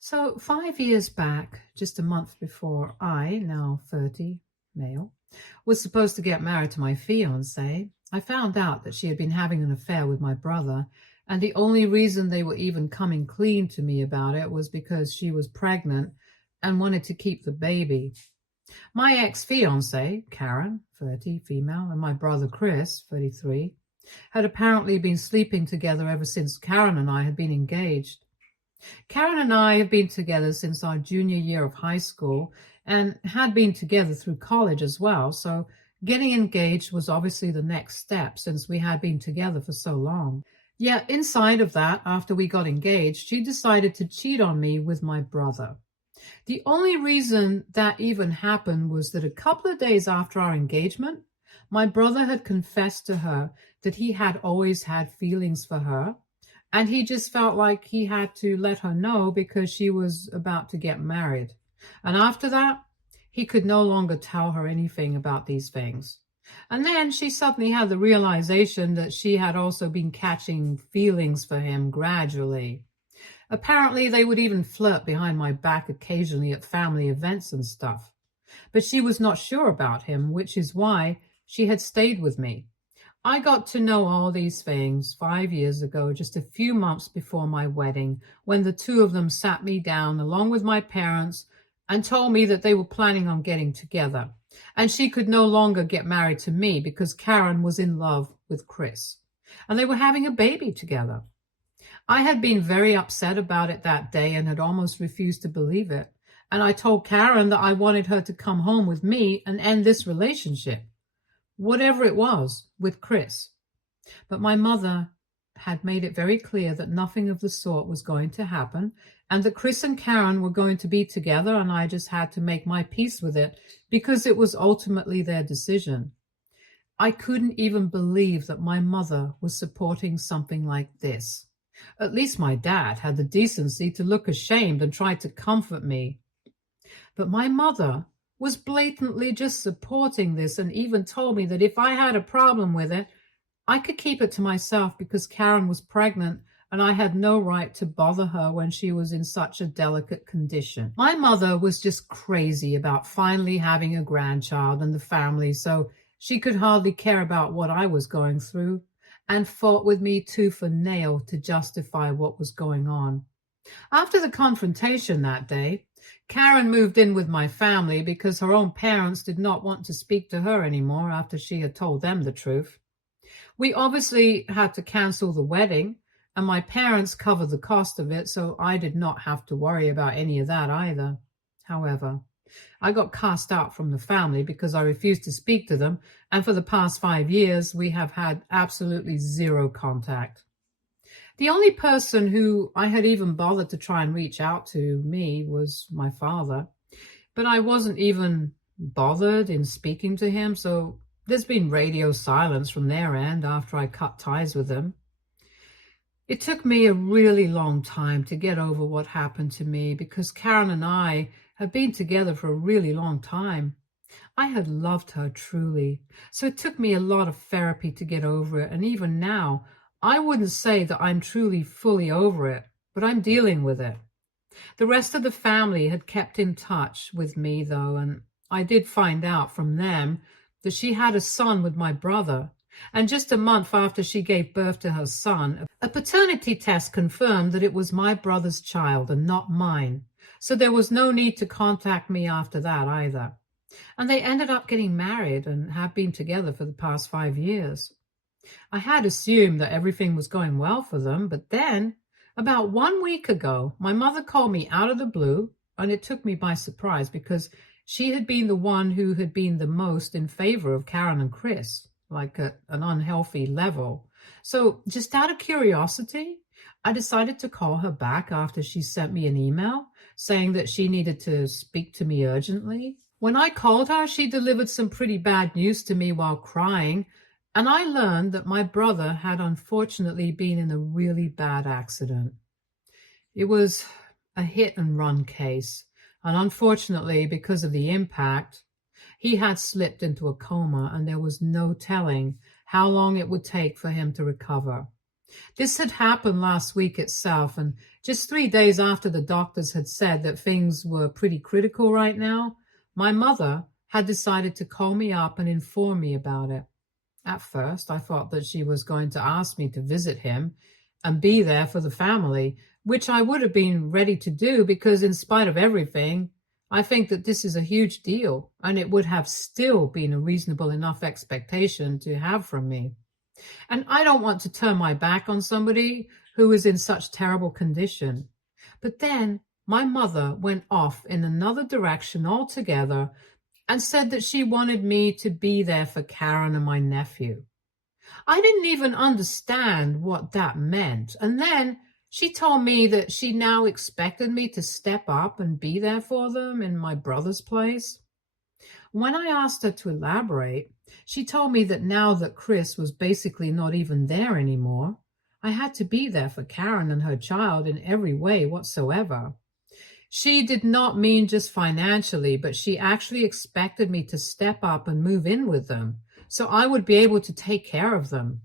So, 5 years back, just a month before I, now 30, male, was supposed to get married to my fiance, I found out that she had been having an affair with my brother, and the only reason they were even coming clean to me about it was because she was pregnant and wanted to keep the baby. My ex-fiance, Karen, 30, female, and my brother Chris, 33, had apparently been sleeping together ever since Karen and I had been engaged. Karen and I have been together since our junior year of high school and had been together through college as well, so getting engaged was obviously the next step since we had been together for so long. Yet inside of that, after we got engaged, she decided to cheat on me with my brother. The only reason that even happened was that a couple of days after our engagement, my brother had confessed to her that he had always had feelings for her, and he just felt like he had to let her know because she was about to get married. And after that, he could no longer tell her anything about these things. And then she suddenly had the realization that she had also been catching feelings for him gradually. Apparently, they would even flirt behind my back occasionally at family events and stuff. But she was not sure about him, which is why she had stayed with me. I got to know all these things 5 years ago, just a few months before my wedding, when the two of them sat me down along with my parents and told me that they were planning on getting together. And she could no longer get married to me because Karen was in love with Chris. And they were having a baby together. I had been very upset about it that day and had almost refused to believe it. And I told Karen that I wanted her to come home with me and end this relationship, whatever it was, with Chris. But my mother had made it very clear that nothing of the sort was going to happen and that Chris and Karen were going to be together, and I just had to make my peace with it because it was ultimately their decision. I couldn't even believe that my mother was supporting something like this. At least my dad had the decency to look ashamed and try to comfort me. But my mother was blatantly just supporting this and even told me that if I had a problem with it, I could keep it to myself because Karen was pregnant and I had no right to bother her when she was in such a delicate condition. My mother was just crazy about finally having a grandchild and the family, so she could hardly care about what I was going through and fought with me tooth and nail to justify what was going on. After the confrontation that day, Karen moved in with my family because her own parents did not want to speak to her anymore after she had told them the truth. We obviously had to cancel the wedding, and my parents covered the cost of it, so I did not have to worry about any of that either. However, I got cast out from the family because I refused to speak to them, and for the past 5 years, we have had absolutely zero contact. The only person who I had even bothered to try and reach out to me was my father, but I wasn't even bothered in speaking to him, so there's been radio silence from their end after I cut ties with them. It took me a really long time to get over what happened to me because Karen and I have been together for a really long time. I had loved her truly, so it took me a lot of therapy to get over it, and even now, I wouldn't say that I'm truly fully over it, but I'm dealing with it. The rest of the family had kept in touch with me, though, and I did find out from them that she had a son with my brother. And just a month after she gave birth to her son, a paternity test confirmed that it was my brother's child and not mine. So there was no need to contact me after that either. And they ended up getting married and have been together for the past 5 years. I had assumed that everything was going well for them, but then, about 1 week ago, my mother called me out of the blue, and it took me by surprise because she had been the one who had been the most in favor of Karen and Chris, like at an unhealthy level. So just out of curiosity, I decided to call her back after she sent me an email saying that she needed to speak to me urgently. When I called her, she delivered some pretty bad news to me while crying, and I learned that my brother had unfortunately been in a really bad accident. It was a hit and run case, and unfortunately, because of the impact, he had slipped into a coma, and there was no telling how long it would take for him to recover. This had happened last week itself, and just 3 days after the doctors had said that things were pretty critical right now, my mother had decided to call me up and inform me about it. At first, I thought that she was going to ask me to visit him and be there for the family, which I would have been ready to do because, in spite of everything, I think that this is a huge deal, and it would have still been a reasonable enough expectation to have from me. And I don't want to turn my back on somebody who is in such terrible condition. But then my mother went off in another direction altogether and said that she wanted me to be there for Karen and my nephew. I didn't even understand what that meant. And then she told me that she now expected me to step up and be there for them in my brother's place. When I asked her to elaborate, she told me that now that Chris was basically not even there anymore, I had to be there for Karen and her child in every way whatsoever. She did not mean just financially, but she actually expected me to step up and move in with them, so I would be able to take care of them.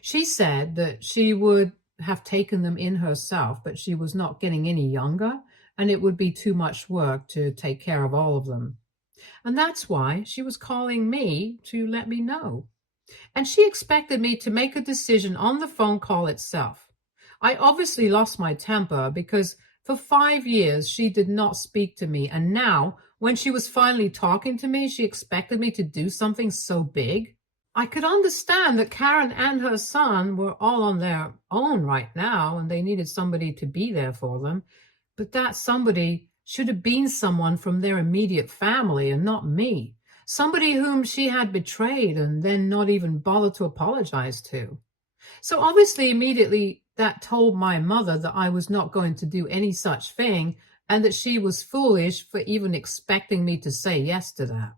She said that she would have taken them in herself, but she was not getting any younger, and it would be too much work to take care of all of them. And that's why she was calling me to let me know. And she expected me to make a decision on the phone call itself. I obviously lost my temper because for 5 years she did not speak to me. And now, when she was finally talking to me, she expected me to do something so big. I could understand that Karen and her son were all on their own right now and they needed somebody to be there for them. But that somebody should have been someone from their immediate family and not me. Somebody whom she had betrayed and then not even bothered to apologize to. So obviously, immediately, that told my mother that I was not going to do any such thing and that she was foolish for even expecting me to say yes to that.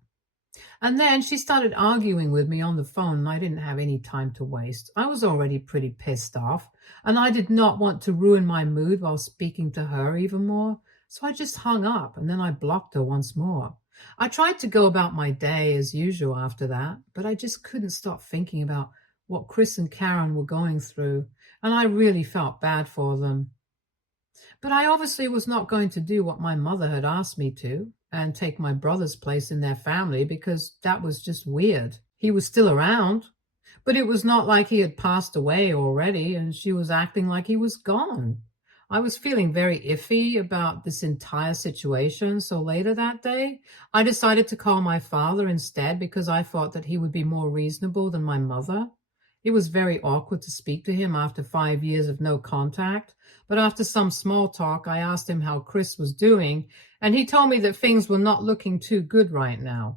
And then she started arguing with me on the phone, and I didn't have any time to waste. I was already pretty pissed off, and I did not want to ruin my mood while speaking to her even more. So I just hung up, and then I blocked her once more. I tried to go about my day as usual after that, but I just couldn't stop thinking about what Chris and Karen were going through, and I really felt bad for them. But I obviously was not going to do what my mother had asked me to and take my brother's place in their family because that was just weird. He was still around, but it was not like he had passed away already and she was acting like he was gone. I was feeling very iffy about this entire situation, so later that day, I decided to call my father instead because I thought that he would be more reasonable than my mother. It was very awkward to speak to him after 5 years of no contact, but after some small talk, I asked him how Chris was doing, and he told me that things were not looking too good right now.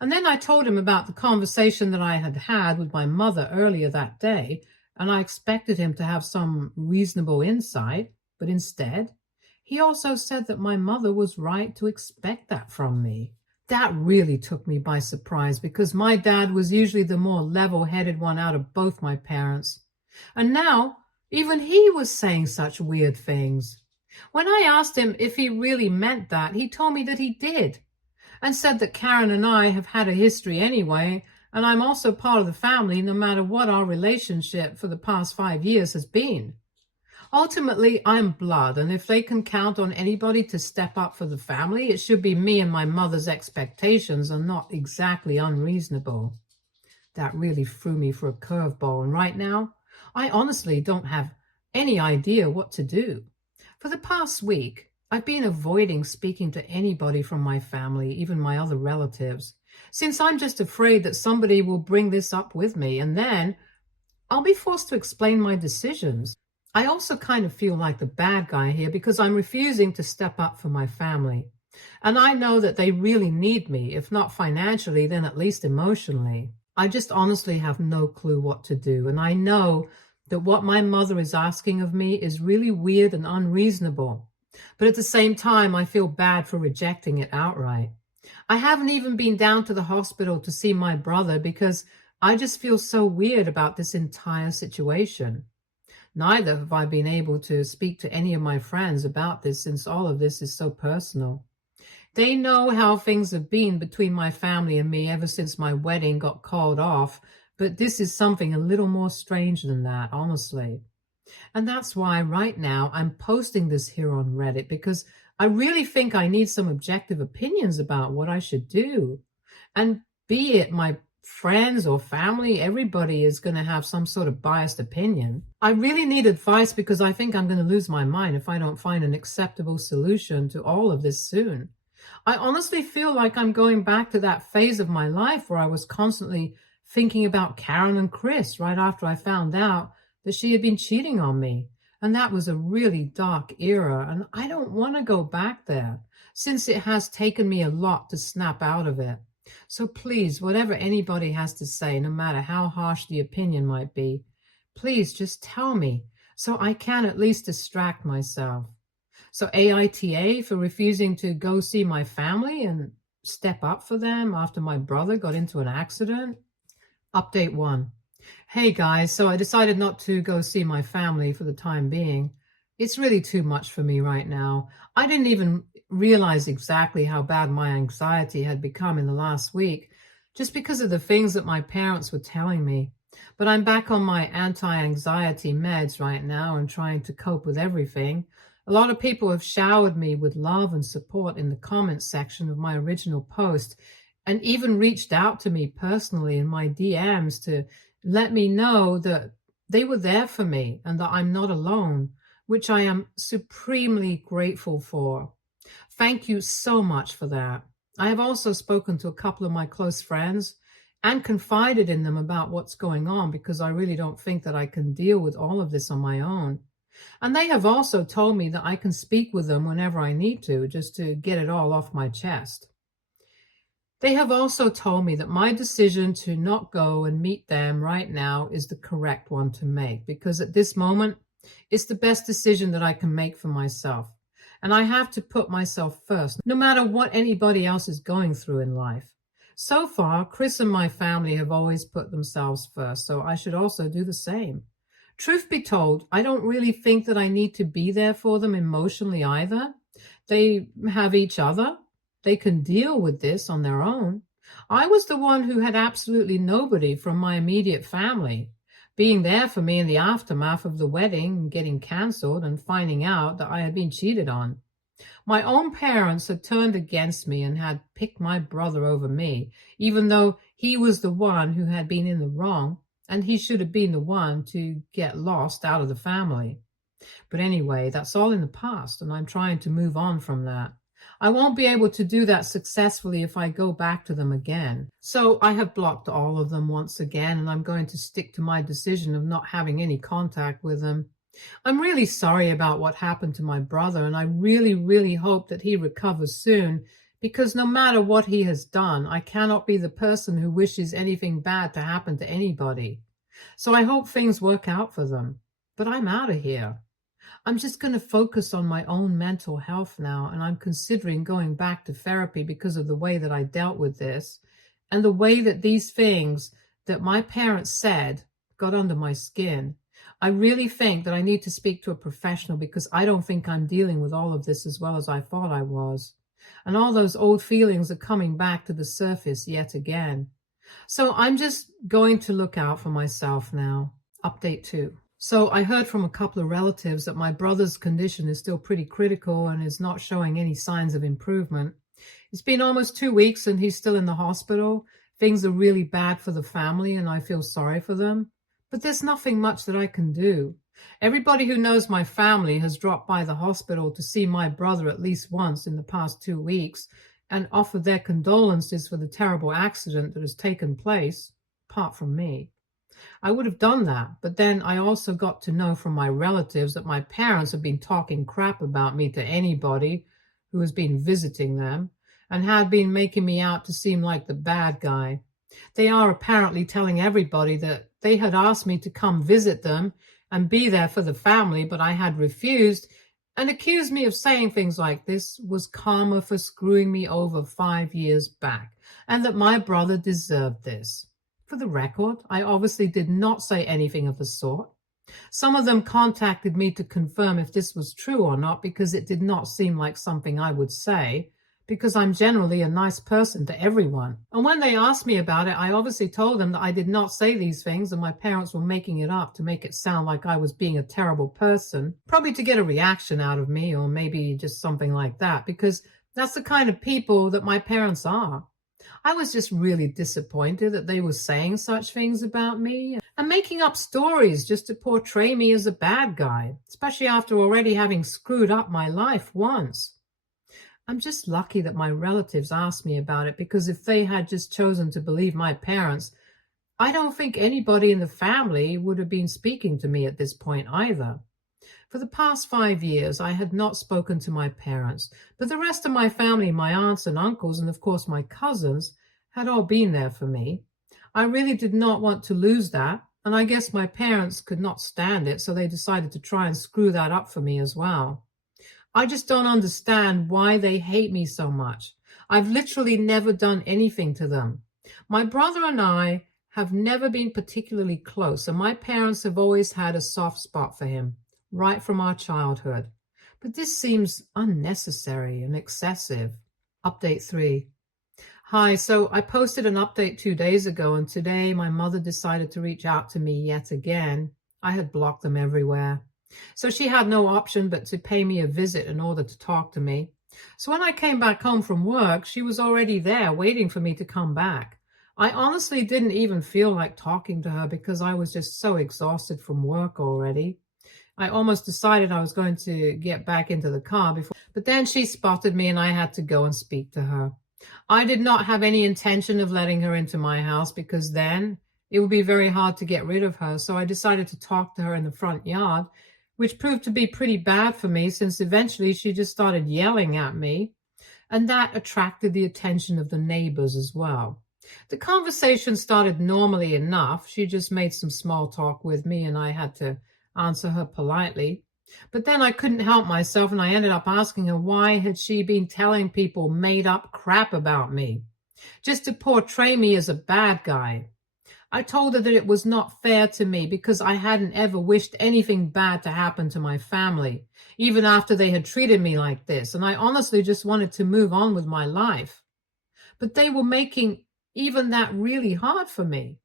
And then I told him about the conversation that I had had with my mother earlier that day, and I expected him to have some reasonable insight, but instead, he also said that my mother was right to expect that from me. That really took me by surprise because my dad was usually the more level-headed one out of both my parents. And now, even he was saying such weird things. When I asked him if he really meant that, he told me that he did, and said that Karen and I have had a history anyway, and I'm also part of the family no matter what our relationship for the past 5 years has been. Ultimately, I'm blood, and if they can count on anybody to step up for the family, it should be me, and my mother's expectations are not exactly unreasonable. That really threw me for a curveball, and right now, I honestly don't have any idea what to do. For the past week, I've been avoiding speaking to anybody from my family, even my other relatives, since I'm just afraid that somebody will bring this up with me, and then I'll be forced to explain my decisions. I also kind of feel like the bad guy here because I'm refusing to step up for my family. And I know that they really need me, if not financially, then at least emotionally. I just honestly have no clue what to do. And I know that what my mother is asking of me is really weird and unreasonable. But at the same time, I feel bad for rejecting it outright. I haven't even been down to the hospital to see my brother because I just feel so weird about this entire situation. Neither have I been able to speak to any of my friends about this since all of this is so personal. They know how things have been between my family and me ever since my wedding got called off, but this is something a little more strange than that, honestly. And that's why right now I'm posting this here on Reddit, because I really think I need some objective opinions about what I should do. And be it my friends or family, everybody is going to have some sort of biased opinion. I really need advice because I think I'm going to lose my mind if I don't find an acceptable solution to all of this soon. I honestly feel like I'm going back to that phase of my life where I was constantly thinking about Karen and Chris right after I found out that she had been cheating on me. And that was a really dark era, and I don't want to go back there since it has taken me a lot to snap out of it. So please, whatever anybody has to say, no matter how harsh the opinion might be, please just tell me so I can at least distract myself. So AITA for refusing to go see my family and step up for them after my brother got into an accident. Update 1. Hey guys, so I decided not to go see my family for the time being. It's really too much for me right now. I didn't even realize exactly how bad my anxiety had become in the last week, just because of the things that my parents were telling me. But I'm back on my anti-anxiety meds right now and trying to cope with everything. A lot of people have showered me with love and support in the comments section of my original post, and even reached out to me personally in my DMs to let me know that they were there for me and that I'm not alone, which I am supremely grateful for. Thank you so much for that. I have also spoken to a couple of my close friends and confided in them about what's going on, because I really don't think that I can deal with all of this on my own. And they have also told me that I can speak with them whenever I need to, just to get it all off my chest. They have also told me that my decision to not go and meet them right now is the correct one to make, because at this moment, it's the best decision that I can make for myself. And I have to put myself first, no matter what anybody else is going through in life. So far, Chris and my family have always put themselves first, so I should also do the same. Truth be told, I don't really think that I need to be there for them emotionally either. They have each other. They can deal with this on their own. I was the one who had absolutely nobody from my immediate family being there for me in the aftermath of the wedding getting canceled and finding out that I had been cheated on. My own parents had turned against me and had picked my brother over me, even though he was the one who had been in the wrong, and he should have been the one to get lost out of the family. But anyway, that's all in the past, and I'm trying to move on from that. I won't be able to do that successfully if I go back to them again. So I have blocked all of them once again, and I'm going to stick to my decision of not having any contact with them. I'm really sorry about what happened to my brother, and I really, really hope that he recovers soon, because no matter what he has done, I cannot be the person who wishes anything bad to happen to anybody. So I hope things work out for them. But I'm out of here. I'm just going to focus on my own mental health now, and I'm considering going back to therapy because of the way that I dealt with this and the way that these things that my parents said got under my skin. I really think that I need to speak to a professional, because I don't think I'm dealing with all of this as well as I thought I was. And all those old feelings are coming back to the surface yet again. So I'm just going to look out for myself now. Update 2. So I heard from a couple of relatives that my brother's condition is still pretty critical and is not showing any signs of improvement. It's been almost 2 weeks and he's still in the hospital. Things are really bad for the family and I feel sorry for them. But there's nothing much that I can do. Everybody who knows my family has dropped by the hospital to see my brother at least once in the past 2 weeks and offered their condolences for the terrible accident that has taken place, apart from me. I would have done that, but then I also got to know from my relatives that my parents have been talking crap about me to anybody who has been visiting them and had been making me out to seem like the bad guy. They are apparently telling everybody that they had asked me to come visit them and be there for the family, but I had refused, and accused me of saying things like this was karma for screwing me over 5 years back, and that my brother deserved this. For the record, I obviously did not say anything of the sort. Some of them contacted me to confirm if this was true or not, because it did not seem like something I would say, because I'm generally a nice person to everyone. And when they asked me about it, I obviously told them that I did not say these things and my parents were making it up to make it sound like I was being a terrible person, probably to get a reaction out of me or maybe just something like that, because that's the kind of people that my parents are. I was just really disappointed that they were saying such things about me and making up stories just to portray me as a bad guy, especially after already having screwed up my life once. I'm just lucky that my relatives asked me about it, because if they had just chosen to believe my parents, I don't think anybody in the family would have been speaking to me at this point either. For the past 5 years, I had not spoken to my parents, but the rest of my family, my aunts and uncles, and of course my cousins, had all been there for me. I really did not want to lose that, and I guess my parents could not stand it, so they decided to try and screw that up for me as well. I just don't understand why they hate me so much. I've literally never done anything to them. My brother and I have never been particularly close, and my parents have always had a soft spot for him, right from our childhood. But this seems unnecessary and excessive. Update 3. Hi, so I posted an update 2 days ago, and today my mother decided to reach out to me yet again. I had blocked them everywhere. So she had no option but to pay me a visit in order to talk to me. So when I came back home from work, she was already there waiting for me to come back. I honestly didn't even feel like talking to her because I was just so exhausted from work already. I almost decided I was going to get back into the car before, but then she spotted me and I had to go and speak to her. I did not have any intention of letting her into my house because then it would be very hard to get rid of her. So I decided to talk to her in the front yard, which proved to be pretty bad for me since eventually she just started yelling at me, and that attracted the attention of the neighbors as well. The conversation started normally enough. She just made some small talk with me and I had to answer her politely. But then I couldn't help myself and I ended up asking her why had she been telling people made up crap about me, just to portray me as a bad guy. I told her that it was not fair to me because I hadn't ever wished anything bad to happen to my family, even after they had treated me like this, and I honestly just wanted to move on with my life. But they were making even that really hard for me.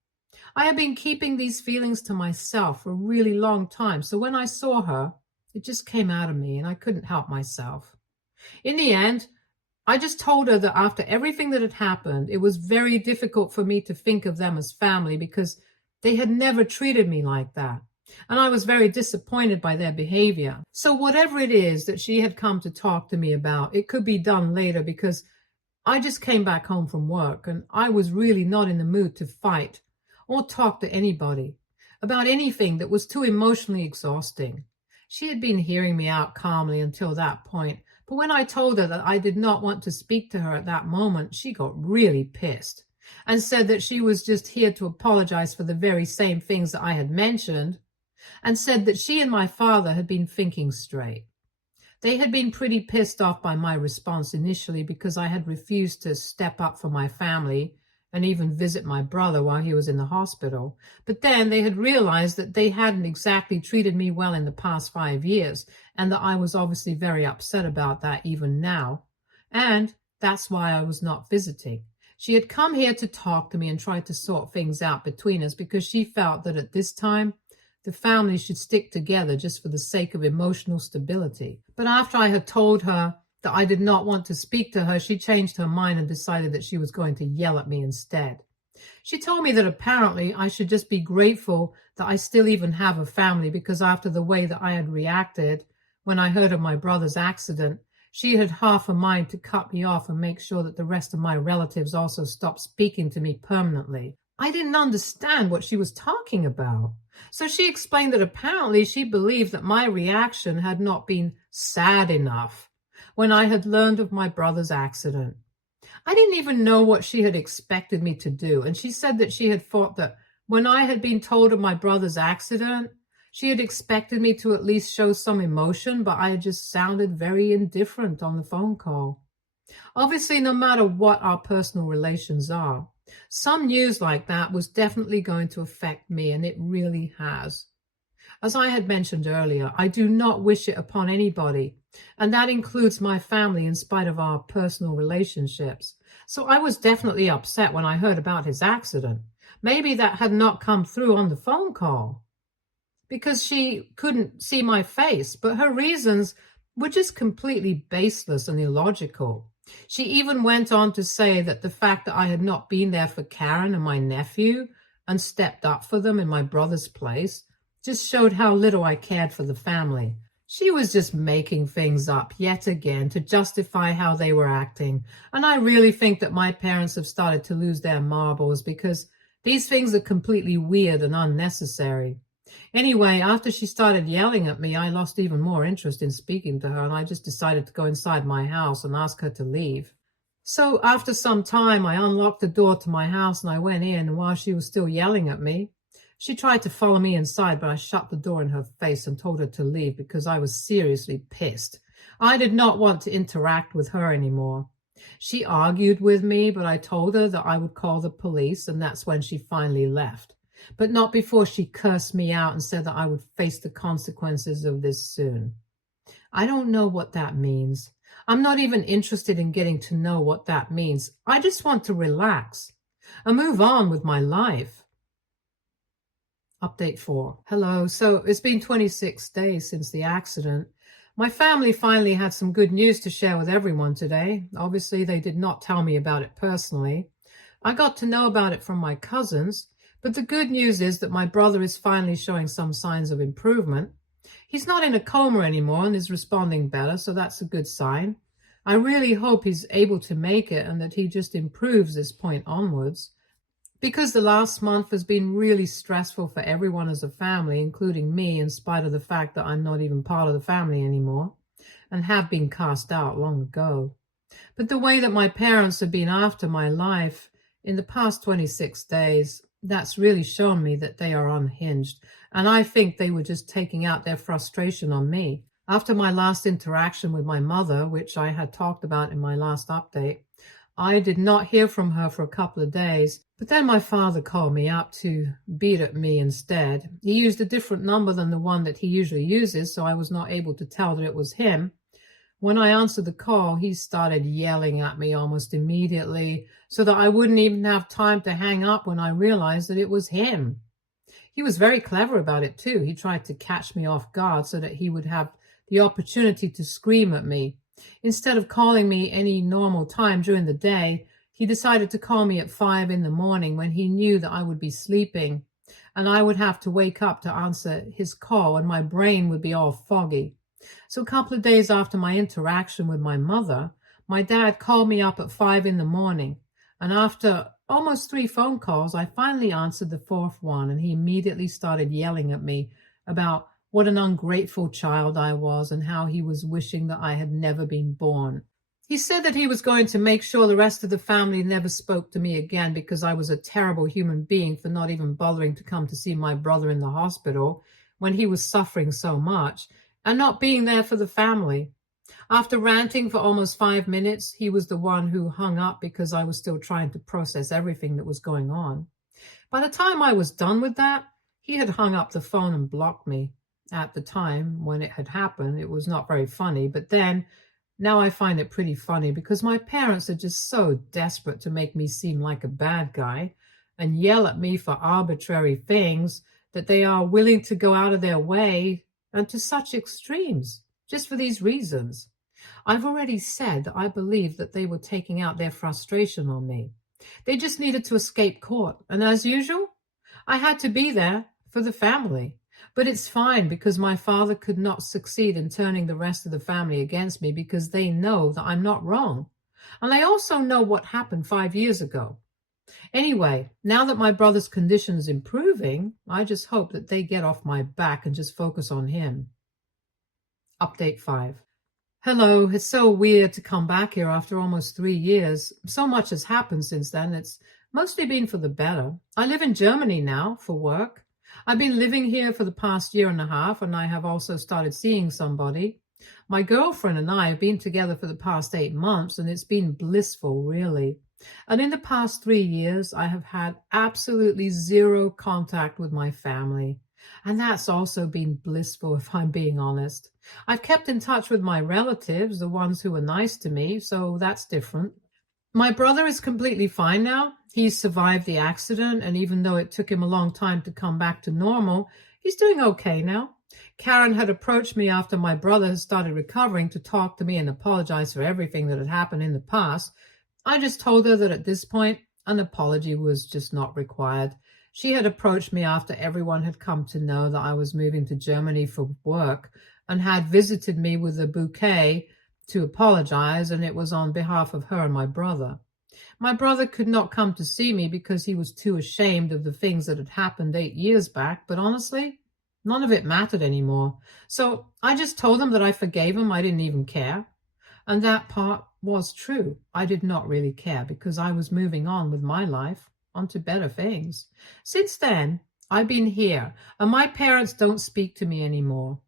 I had been keeping these feelings to myself for a really long time, so when I saw her, it just came out of me and I couldn't help myself. In the end, I just told her that after everything that had happened, it was very difficult for me to think of them as family because they had never treated me like that. And I was very disappointed by their behavior. So whatever it is that she had come to talk to me about, it could be done later because I just came back home from work and I was really not in the mood to fight or talk to anybody about anything that was too emotionally exhausting. She had been hearing me out calmly until that point, but when I told her that I did not want to speak to her at that moment, she got really pissed and said that she was just here to apologize for the very same things that I had mentioned, and said that she and my father had been thinking straight. They had been pretty pissed off by my response initially because I had refused to step up for my family and even visit my brother while he was in the hospital. But then they had realized that they hadn't exactly treated me well in the past 5 years, and that I was obviously very upset about that even now. And that's why I was not visiting. She had come here to talk to me and try to sort things out between us because she felt that at this time, the family should stick together just for the sake of emotional stability. But after I had told her that I did not want to speak to her, she changed her mind and decided that she was going to yell at me instead. She told me that apparently I should just be grateful that I still even have a family because after the way that I had reacted when I heard of my brother's accident, she had half a mind to cut me off and make sure that the rest of my relatives also stopped speaking to me permanently. I didn't understand what she was talking about. So she explained that apparently she believed that my reaction had not been sad enough when I had learned of my brother's accident. I didn't even know what she had expected me to do, and she said that she had thought that when I had been told of my brother's accident, she had expected me to at least show some emotion, but I had just sounded very indifferent on the phone call. Obviously, no matter what our personal relations are, some news like that was definitely going to affect me, and it really has. As I had mentioned earlier, I do not wish it upon anybody, And that includes my family in spite of our personal relationships. So I was definitely upset when I heard about his accident. Maybe that had not come through on the phone call because she couldn't see my face, but her reasons were just completely baseless and illogical. She even went on to say that the fact that I had not been there for Karen and my nephew and stepped up for them in my brother's place just showed how little I cared for the family. She was just making things up yet again to justify how they were acting. And I really think that my parents have started to lose their marbles because these things are completely weird and unnecessary. Anyway, after she started yelling at me, I lost even more interest in speaking to her, and I just decided to go inside my house and ask her to leave. So after some time, I unlocked the door to my house and I went in, and while she was still yelling at me, she tried to follow me inside, but I shut the door in her face and told her to leave because I was seriously pissed. I did not want to interact with her anymore. She argued with me, but I told her that I would call the police, and that's when she finally left. But not before she cursed me out and said that I would face the consequences of this soon. I don't know what that means. I'm not even interested in getting to know what that means. I just want to relax and move on with my life. Update 4. Hello. So it's been 26 days since the accident. My family finally had some good news to share with everyone today. Obviously, they did not tell me about it personally. I got to know about it from my cousins, but the good news is that my brother is finally showing some signs of improvement. He's not in a coma anymore and is responding better, so that's a good sign. I really hope he's able to make it and that he just improves this point onwards. Because the last month has been really stressful for everyone as a family, including me, in spite of the fact that I'm not even part of the family anymore and have been cast out long ago. But the way that my parents have been after my life in the past 26 days, that's really shown me that they are unhinged. And I think they were just taking out their frustration on me. After my last interaction with my mother, which I had talked about in my last update, I did not hear from her for a couple of days, but then my father called me up to beat at me instead. He used a different number than the one that he usually uses, so I was not able to tell that it was him. When I answered the call, he started yelling at me almost immediately, so that I wouldn't even have time to hang up when I realized that it was him. He was very clever about it too. He tried to catch me off guard so that he would have the opportunity to scream at me. Instead of calling me any normal time during the day, he decided to call me at 5 in the morning when he knew that I would be sleeping, and I would have to wake up to answer his call, and my brain would be all foggy. So a couple of days after my interaction with my mother, my dad called me up at 5 in the morning, and after almost 3 phone calls, I finally answered the 4th one, and he immediately started yelling at me about what an ungrateful child I was and how he was wishing that I had never been born. He said that he was going to make sure the rest of the family never spoke to me again because I was a terrible human being for not even bothering to come to see my brother in the hospital when he was suffering so much and not being there for the family. After ranting for almost 5 minutes, he was the one who hung up because I was still trying to process everything that was going on. By the time I was done with that, he had hung up the phone and blocked me. At the time when it had happened, it was not very funny, but then now I find it pretty funny because my parents are just so desperate to make me seem like a bad guy and yell at me for arbitrary things that they are willing to go out of their way and to such extremes just for these reasons. I've already said that I believe that they were taking out their frustration on me. They just needed to escape court, and as usual, I had to be there for the family. But it's fine because my father could not succeed in turning the rest of the family against me because they know that I'm not wrong. And they also know what happened 5 years ago. Anyway, now that my brother's condition is improving, I just hope that they get off my back and just focus on him. Update 5. Hello, it's so weird to come back here after almost 3 years. So much has happened since then. It's mostly been for the better. I live in Germany now for work. I've been living here for the past 1.5 years, and I have also started seeing somebody. My girlfriend and I have been together for the past 8 months, and it's been blissful, really. And in the past 3 years, I have had absolutely zero contact with my family. And that's also been blissful, if I'm being honest. I've kept in touch with my relatives, the ones who were nice to me, so that's different. My brother is completely fine now. He's survived the accident, and even though it took him a long time to come back to normal, he's doing okay now. Karen had approached me after my brother had started recovering to talk to me and apologize for everything that had happened in the past. I just told her that at this point, an apology was just not required. She had approached me after everyone had come to know that I was moving to Germany for work and had visited me with a bouquet to apologize, and it was on behalf of her and my brother. My brother could not come to see me because he was too ashamed of the things that had happened 8 years back, but honestly, none of it mattered anymore. So I just told him that I forgave him. I didn't even care. And that part was true. I did not really care because I was moving on with my life onto better things. Since then, I've been here, and my parents don't speak to me anymore.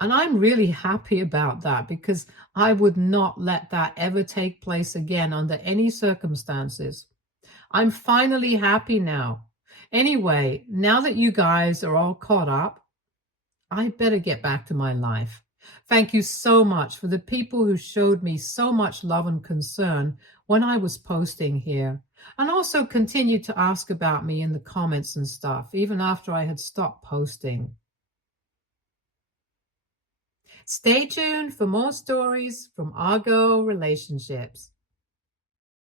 And I'm really happy about that because I would not let that ever take place again under any circumstances. I'm finally happy now. Anyway, now that you guys are all caught up, I better get back to my life. Thank you so much for the people who showed me so much love and concern when I was posting here, and also continued to ask about me in the comments and stuff, even after I had stopped posting. Stay tuned for more stories from Argo Relationships.